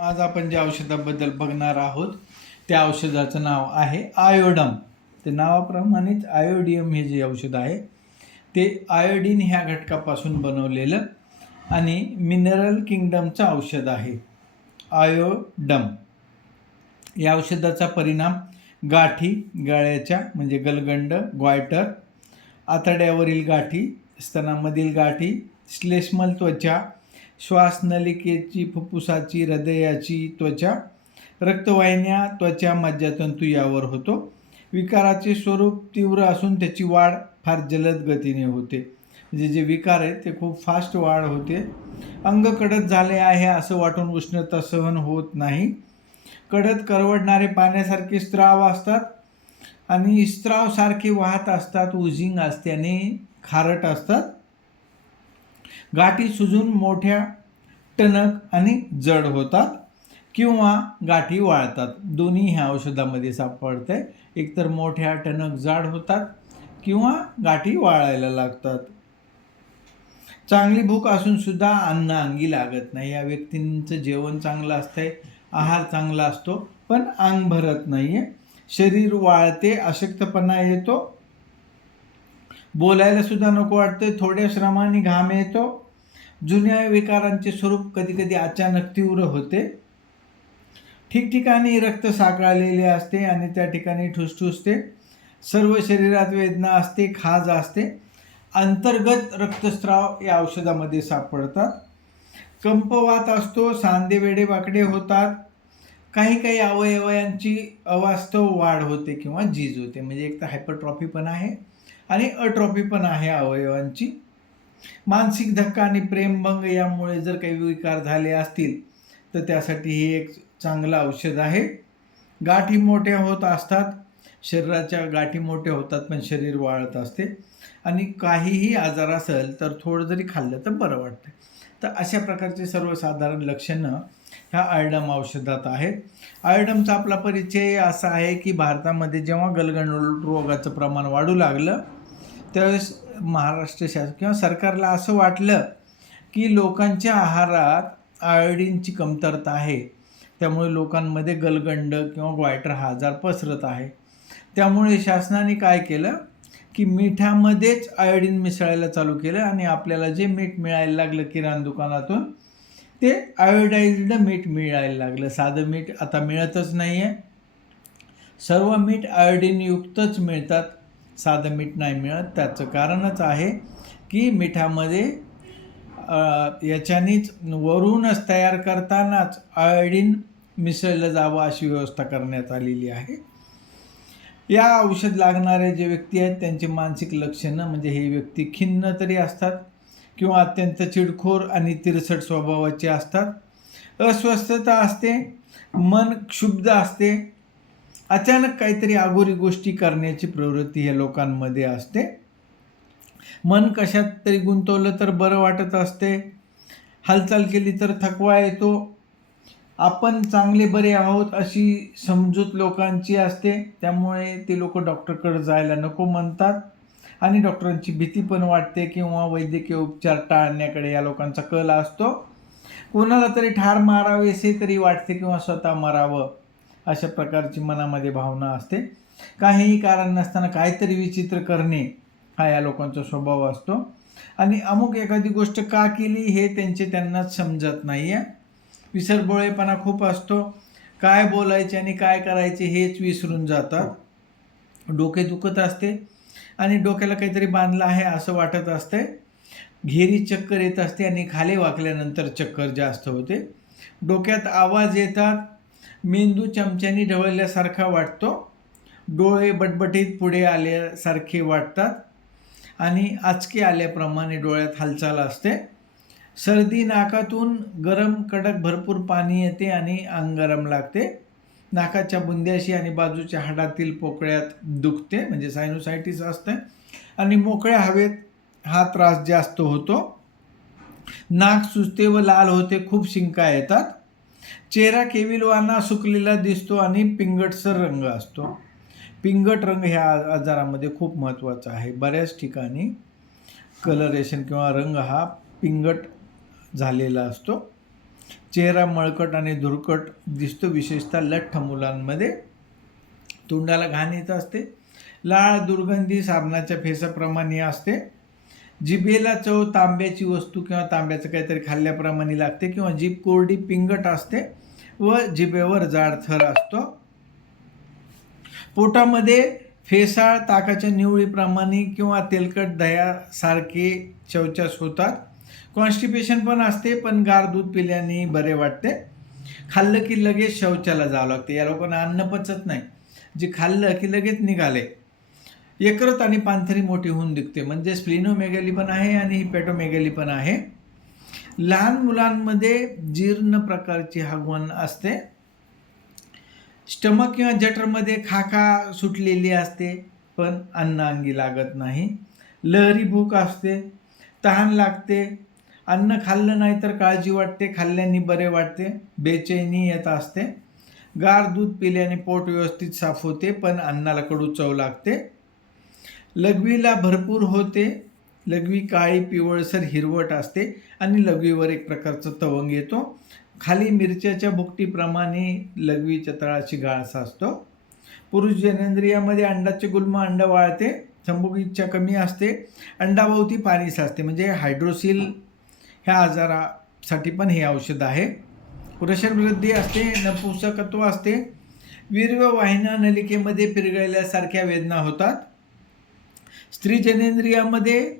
आज आपण ज्या औषधाबद्दल बघणार आहोत त्या औषधाचं नाव आहे आयोडम. ते नावाप्रमाणेच आयोडियम हे जे औषध आहे ते आयोडीन ह्या घटकापासून बनवलेलं आणि मिनरल किंगडमचं औषध आहे आयोडम. या औषधाचा परिणाम गाठी, गळ्याच्या म्हणजे गलगंड, ग्वायटर, आतड्यावरील गाठी, स्तनामधील गाठी, श्लेष्मल त्वचा, श्वासनलिकेची, फुफ्फुसाची, हृदयाची त्वचा, रक्तवाहिन्या, त्वचा, मज्जातंतू यावर होतो. विकाराचे स्वरूप तीव्र असून त्याची वाढ फार जलद गतीने होते. म्हणजे जे विकार आहेत ते खूप फास्ट वाढ होते. अंग कडक झाले आहे असं वाटून उष्णता सहन होत नाही. कडक करवडणारे पाण्यासारखे स्त्राव असतात आणि स्त्राव सारखे वाहत असतात. उजिंग असते आणि खारट असतात. गाठी सुजून मोठ्या, टणक आणि जड होतात किंवा गाठी वाळतात. दोन्ही ह्या औषधामध्ये सापडते. एकतर मोठ्या, टणक, जाड होतात किंवा गाठी वाळायला लागतात. चांगली भूक असून सुद्धा अन्न अंगी लागत नाही. या व्यक्तींचं जेवण चांगलं असतंय, आहार चांगला असतो, पण अंग भरत नाहीये. शरीर वाळते, अशक्तपणा येतो, बोलायला सुद्धा नको वाटते, थोड्या श्रमाने घाम येतो. जुन्या विकारांचे स्वरूप कधीकधी अचानक तीव्र होते. ठिकठिकाणी रक्त साकळलेले असते आणि त्या ठिकाणी ठुसठुसते. सर्व शरीरात वेदना असते, खाज असते. अंतर्गत रक्तस्राव या औषधामध्ये सापडतात. कंपवात असतो, सांधे वेडे वाकडे होतात. काही अवयवांची अवास्तव वाढ होते किंवा झीज होते. म्हणजे एक तर हायपरट्रॉफी पण आहे आणि अट्रॉफी पण आहे अवयवांची. मानसिक धक्का आणि प्रेमभंग यामुळे जर काही विकार झाले असतील तर त्यासाठी हे एक चांगलं औषध आहे. गाठी मोठ्या होत असतात, शरीराच्या गाठी मोठ्या होतात पण शरीर वाळत असते आणि काहीही आजार असेल तर थोडं जरी खाल्लं तर बरं वाटतं. तर अशा प्रकारचे सर्वसाधारण लक्षणं ह्या आयोडम औषधात आहेत. आयोडमचा आपला परिचय असा आहे की भारतामध्ये जेव्हा गलगंड रोगाचं प्रमाण वाढू लागलं त्यावेळेस महाराष्ट्र शासन किंवा सरकारला असं वाटलं की लोकांच्या आहारात आयोडीनची कमतरता आहे, त्यामुळे लोकांमध्ये गलगंड किंवा ग्वायटर हा आजार पसरत आहे. त्यामुळे शासनाने काय केलं की मिठामध्येच आयोडीन मिसळायला चालू केलं आणि आपल्याला जे मीठ मिळायला लागलं किराणा दुकानातून ते आयोडाइज्ड मीठ मिळायला लागलं. साधं मीठ आता मिळतच नाही आहे. सर्व मीठ आयोडीनयुक्तच मिळतात, साधं मीठ नाही मिळत. त्याचं कारणच आहे की मिठामध्ये याच्यानीच वरूनच तयार करतानाच आयोडीन मिसळलं जावं अशी व्यवस्था करण्यात आलेली आहे. या औषध लागणारे जे व्यक्ती आहेत त्यांचे मानसिक लक्षणं म्हणजे हे व्यक्ती खिन्न तरी असतात किंवा अत्यंत चिडखोर आणि तिरसट स्वभावाचे असतात. अस्वस्थता असते, मन क्षुब्ध असते, अचानक काहीतरी अघोरी गोष्टी करण्याची प्रवृत्ती या लोकांमध्ये असते. मन कशात तरी गुंतवलं तर बरं वाटत असते. हालचाल केली तर थकवा येतो. आपण चांगले बरे आहोत अशी समजूत लोकांची असते. त्यामुळे ते लोक डॉक्टरकडे जायला नको म्हणतात आणि डॉक्टरांची भीती पण वाटते किंवा वैद्यकीय उपचार टाळण्याकडे या लोकांचा कल असतो. कोणाला तरी ठार मारावेसे तरी वाटते किंवा स्वतः मरावं अशा प्रकारची मनामध्ये भावना असते. काहीही कारण नसताना काहीतरी विचित्र करणे हा या लोकांचा स्वभाव असतो आणि अमुक एखादी गोष्ट का केली हे त्यांनाच समजत नाही आहे. विसरभोळेपणा खूप असतो. काय बोलायचे आणि काय करायचे हेच विसरून जातात. डोके दुखत असते आणि डोक्याला काहीतरी बांधलं आहे असं वाटत असते. घेरी चक्कर येत असते आणि खाली वाकल्यानंतर चक्कर जास्त होते. डोक्यात आवाज येतात. मेंदू चमच्यानी ढवळल्यासारखा वाटतो. डोळे बटबटीत पुढे आल्यासारखे वाटतात आणि आचके आल्याप्रमाणे डोळ्यात हालचाल असते. सर्दी, नाकातून गरम कडक भरपूर पाणी येते आणि अंग गरम लागते. नाकाच्या बुंद्याशी आणि बाजूच्या हाडातील पोकळ्यात दुखते म्हणजे सायनोसायटिस असते आणि मोकळ्या हवेत हा त्रास जास्त होतो. नाक सुजते व लाल होते, खूप शिंका येतात. चेहरा केविलवाना सुकलेला दिसतो आणि पिंगटसर रंग असतो. पिंगट रंग ह्या आजारामध्ये खूप महत्त्वाचा आहे. बऱ्याच ठिकाणी कलरेशन किंवा रंग हा पिंगट झालेला असतो. चेहरा मळकट आणि धुरकट दिसतो, विशेषतः लठ्ठ मुलांमध्ये. तोंडाला घाण येत असते. लाळ दुर्गंधी साबणाच्या फेसाप्रमाणे असते. जिभेला चव तांब्याची वस्तू किंवा तांब्याचं काहीतरी खाल्ल्याप्रमाणे लागते किंवा जीभ कोरडी पिंगट असते व जिभेवर जाड थर असतो. पोटामध्ये फेसाळ ताकाच्या निवळीप्रमाणे किंवा तेलकट दह्यासारखे शौचास होतात. कॉन्स्टिपेशन पण असते, पण गार दूध पिल्याने बरे वाटते. खाल्लं की लगेच शौचाला जावं लागते. या लोकांना अन्न पचत नाही, जे खाल्लं की लगेच निघाले. यकृत आणि पांथरी मोठी होऊन दिसते, म्हणजे स्प्लिनोमेगॅली पण आहे आणि हिपॅटोमेगॅली पण आहे. लहान मुलांमध्ये जीर्ण प्रकारची हागवण असते. स्टमक किंवा जठरमध्ये खाका सुटलेली असते, पण अन्न अंगी लागत नाही. लहरी भूक असते, तहान लागते. अन्न खाल्लं नाही तर काळजी वाटते, खाल्ल्याने बरे वाटते. बेचैनी येत असते. गार दूध पिल्याने पोट व्यवस्थित साफ होते, पण अन्नाला कडू चव लागते. लघवीला भरपूर होते. लघवी काळी पिवळसर हिरवट असते आणि लघवीवर एक प्रकारचा तवंग येतो. खाली मिरच्याच्या भुकटीप्रमाणे लघवीच्या तळाची गाळसा असतो. पुरुष जननेंद्रियामध्ये अंडाचे गुल्म अंड वाळते. संभोग इच्छा कमी असते. अंडाभोवती पाणी साचते, म्हणजे हायड्रोसिल ह्या आजारासाठी पण हे औषध आहे. वृषणवृद्धी असते. नपुंसकत्व असते. वीर्य वाहिन्या नलिकेमध्ये पिरगळल्यासारख्या वेदना होतात. स्त्री जनेंद्रियामध्ये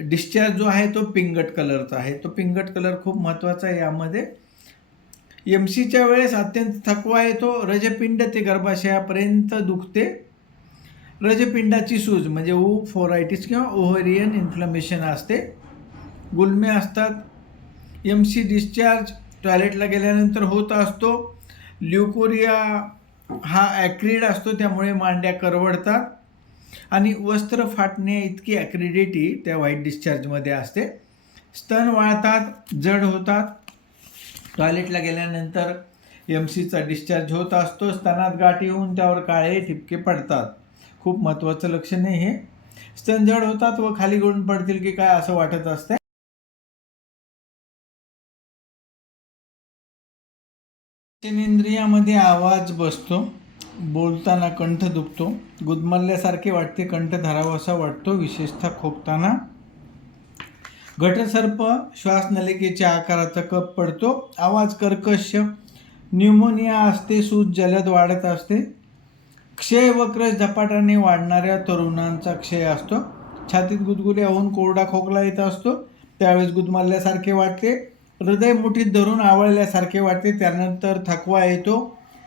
डिस्चार्ज जो आहे तो पिंगट कलरचा आहे. तो पिंगट कलर खूप महत्त्वाचा आहे यामध्ये. एमसीच्या वेळेस अत्यंत थकवा येतो. रजपिंड ते गर्भाशयापर्यंत दुखते. रजपिंडाची सूज म्हणजे ओफोरायटिस किंवा ओव्हेरियन इन्फ्लमेशन असते. गुल्मे असतात. एमसी डिस्चार्ज टॉयलेटला गेल्यानंतर होत असतो. ल्युकोरिया हा ॲक्रिड असतो, त्यामुळे मांड्या करवडतात आणि वस्त्र फाटणे इतकी ॲक्रिडिटी त्या व्हाईट डिस्चार्जमध्ये असते. स्तन वाळतात, जड होतात. टॉयलेटला गेल्यानंतर एमसीचा डिस्चार्ज होत असतो. स्तनात गाठी येऊन त्यावर काळे ठिपके पडतात. खूप महत्त्वाचं लक्षण आहे हे. स्तन जड होतात व खाली गळून पडतील की काय असं वाटत असते. जननेंद्रियामध्ये आवाज बसतो. बोलताना कंठ दुखतो. गुदमरल्यासारखे वाटते. कंठ धरावासा वाटतो, विशेषतः खोकताना. घटसर्प श्वासनलिकेच्या आकाराचा कप पडतो. आवाज कर्कश. न्यूमोनिया असते. सूज जलद वाढत असते. क्षय व क्रश झपाट्याने वाढणाऱ्या तरुणांचा क्षय असतो. छातीत गुदगुल्या होऊन कोरडा खोकला येत असतो. त्यावेळेस गुदमरल्यासारखे वाटते. हृदय मुठीत धरून आवळल्यासारखे वाटते. त्यानंतर थकवा येतो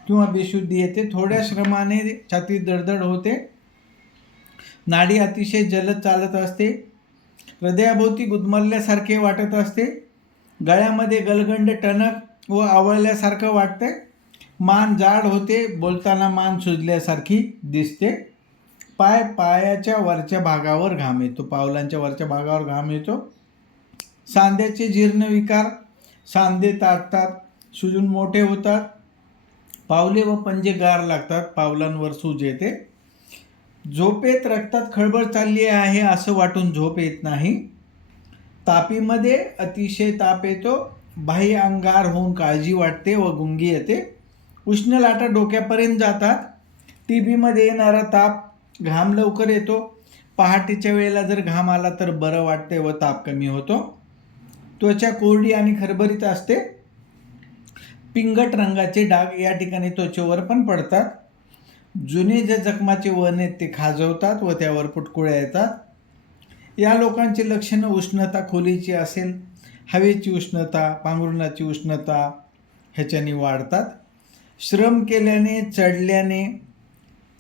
किंवा बेशुद्धी येते. थोड्या श्रमाने छातीत दडदड होते. नाडी अतिशय जलद चालत असते. हृदयाभोवती गुदमरल्यासारखे वाटत असते. गळ्यामध्ये गलगंड टणक व आवळल्यासारखं वाटते. मान जाड होते. बोलताना मान सुजल्यासारखी दिसते. पायाच्या वरच्या भागावर घाम येतो. पावलांच्या वरच्या भागावर घाम येतो. सांध्याचे जीर्णविकार. सांधे ताटतात, सुजून मोठे होतात. पावले व पंजे गार लागतात. पावलांवर सूज येते. झोपेत रक्तात खळबळ चालली आहे असं वाटून झोप येत नाही. तापीमध्ये अतिशय ताप येतो. बाह्य अंगार होऊन काळजी वाटते व गुंगी येते. उष्ण लाटा डोक्यापर्यंत जातात. टीबीमध्ये येणारा ताप. घाम लवकर येतो. पहाटेच्या वेळेला जर घाम आला तर बरं वाटते व ताप कमी होतो. त्वचा कोरडी आणि खरबरीत असते. पिंगट रंगाचे डाग या ठिकाणी त्वचेवर पण पडतात. जुने जे जखमाचे वण आहेत ते खाजवतात व त्यावर पुटकुळ्या येतात. या लोकांची लक्षणं उष्णता खोलीची असेल, हवेची उष्णता, पांघरुणाची उष्णता ह्याच्याने वाढतात. श्रम केल्याने,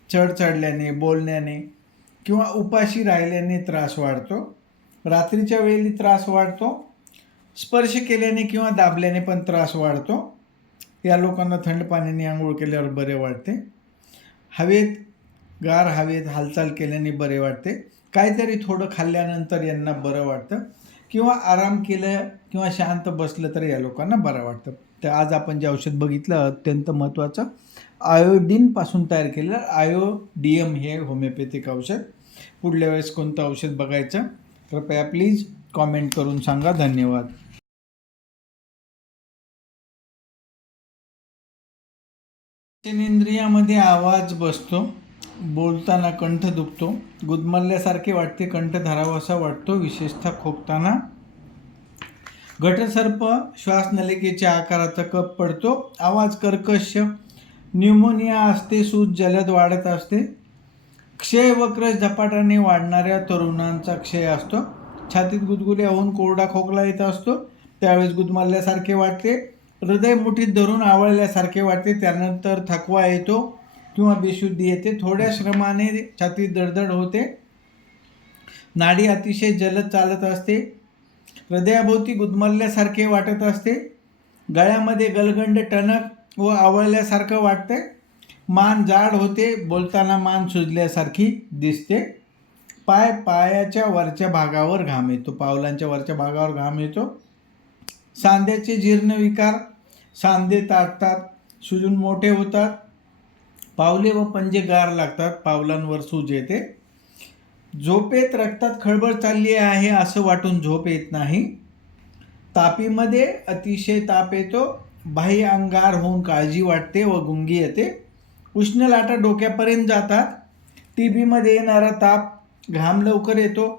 चढल्याने, बोलण्याने किंवा उपाशी राहिल्याने त्रास वाढतो. रात्रीच्या वेळी त्रास वाढतो. स्पर्श केल्याने किंवा दाबल्याने पण त्रास वाढतो. या लोकांना थंड पाण्याने आंघोळ केल्यावर बरे वाटते. गार हवेत हालचाल केल्याने बरे वाटते. काहीतरी थोडं खाल्ल्यानंतर यांना बरं वाटतं किंवा आराम केलं किंवा शांत बसलं तर या लोकांना बरं वाटतं. तर आज आपण जे औषध बघितलं अत्यंत महत्त्वाचं, आयोडीनपासून तयार केलेलं आयोडीयम हे होमिओपॅथिक औषध. पुढल्या वेळेस कोणतं औषध बघायचं कृपया प्लीज कॉमेंट करून सांगा. धन्यवाद. पचनेंद्रियामध्ये आवाज बसतो, बोलताना कंठ दुखतो, गुदमरल्यासारखे वाटते, कंठ धरावासा वाटतो, विशेषतः खोकताना, घटसर्प, श्वासनलिकेच्या आकाराचा कप पडतो, आवाज कर्कश, न्यूमोनिया असते, सूज जलद वाढत असते, क्षय व क्रश झपाट्याने वाढणाऱ्या तरुणांचा क्षय असतो, छातीत गुदगुल्या होऊन कोरडा खोकला येत असतो, त्यावेळेस गुदमरल्यासारखे वाटते, हृदय मुठीत धरून आवळल्यासारखे वाटते, त्यानंतर थकवा येतो किंवा बेशुद्धी येते, थोड्या श्रमाने छातीत दडदड होते, नाडी अतिशय जलद चालत असते, हृदयाभोवती गुदमरल्यासारखे वाटत असते, गळ्यामध्ये गलगंड टणक व आवळल्यासारखं वाटते, मान जाड होते, बोलताना मान सुजल्यासारखी दिसते, पायाच्या वरच्या भागावर घाम येतो, पावलांच्या वरच्या भागावर घाम येतो, सांध्याचे जीर्णविकार, सांधे ताटतात, सुजून मोठे होतात, पावले व पंजे गार लागतात, पावलांवर सूज येते, झोपेत रक्तात खळबळ चालली आहे असं वाटून झोप येत नाही, तापीमध्ये अतिशय ताप येतो, बाह्य अंगार होऊन काळजी वाटते व गुंगी येते, उष्ण लाटा डोक्यापर्यंत जातात, टीबीमध्ये येणारा ताप, घाम लवकर येतो,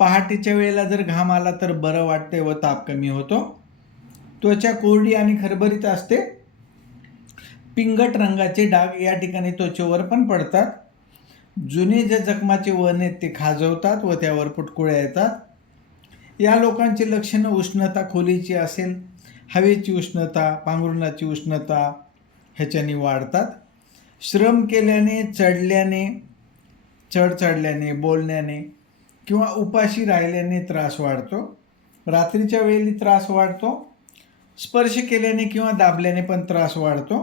पहाटेच्या वेळेला जर घाम आला तर बरं वाटते व ताप कमी होतो, त्वचा कोरडी आणि खरबरीत असते, पिंगट रंगाचे डाग या ठिकाणी त्वचेवर पण पडतात, जुने जे जखमाचे वण आहेत ते खाजवतात व त्यावर पुटकुळ्या येतात, या लोकांची लक्षणं उष्णता खोलीची असेल, हवेची उष्णता, पांघरुणाची उष्णता ह्याच्याने वाढतात, श्रम केल्याने, चढल्याने, बोलण्याने किंवा उपाशी राहिल्याने त्रास वाढतो, रात्रीच्या वेळी त्रास वाढतो, स्पर्श केल्याने किंवा दाबल्याने पण त्रास वाढतो,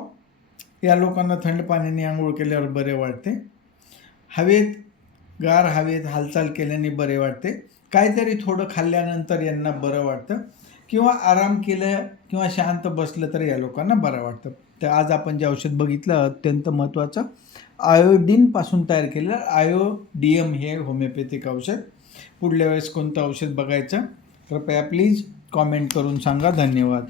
या लोकांना थंड पाण्याने आंघोळ केल्यावर बरे वाटते, गार हवेत हालचाल केल्याने बरे वाटते, काहीतरी थोडं खाल्ल्यानंतर यांना बरं वाटतं किंवा आराम केलं किंवा शांत बसलं तर या लोकांना बरं वाटतं. तर आज आपण जे औषध बघितलं अत्यंत महत्त्वाचं आयोडीनपासून तयार केलेलं आयोडीयम हे होमिओपॅथिक औषध. पुढल्या वेळेस कोणतं औषध बघायचं कृपया प्लीज कॉमेंट करून सांगा. धन्यवाद.